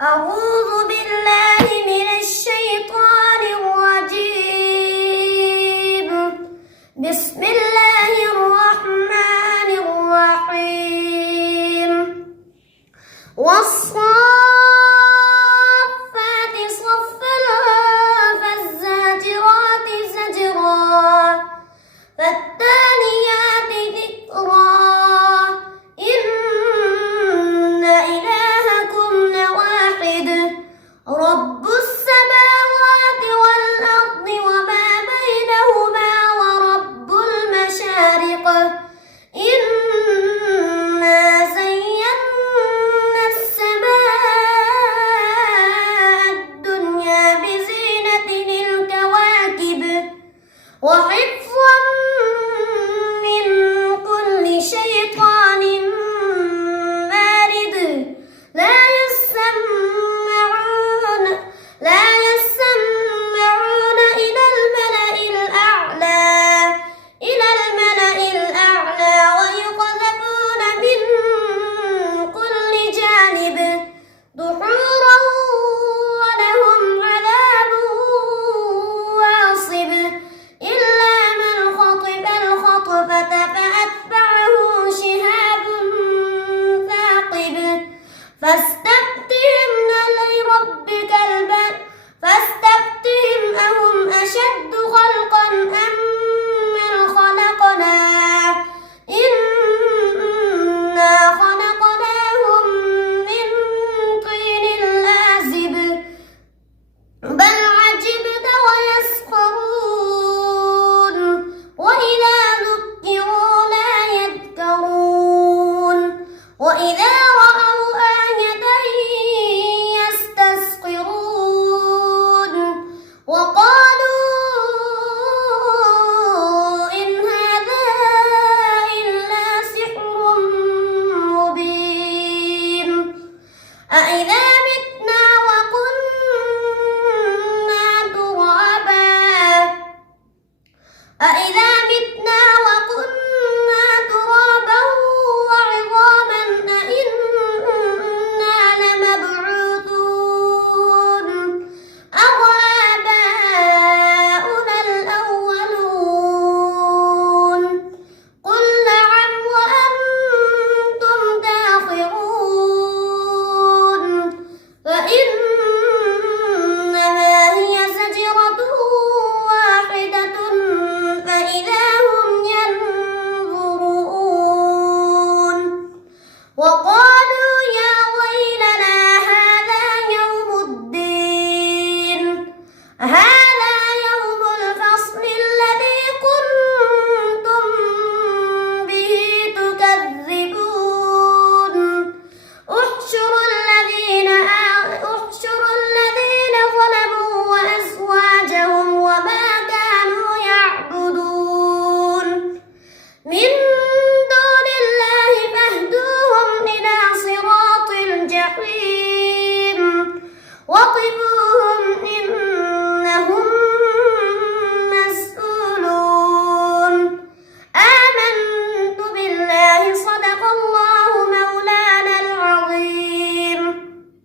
أعوذ بالله من الشيطان الرجيم. بسم الله الرحمن الرحيم. والصافات صفا فالزاجرات زجرا فالتاليات ذكرا إن إلهكم لواحد رب السماوات والأرض وما بينهما ورب المشارق إنا زينا السماء الدنيا بزينة الكواكب وحفظا من كل شيطان مارد لا يسمعون إلى الملأ الأعلى ويقذفون من كل جانب دحورا ولهم عذاب واصب إلا من خطف الخطفة فأتبعه شهاب ثاقب فاستفتهم أهم أشد خلقا أم من خلقنا إنا خلقناهم من طين لازب بل عجبت ويسخرون وإذا ذكروا لا يذكرون وإذا رأوا آية يستصغرون وقالوا إن هذا إلا سحر مبين أإذا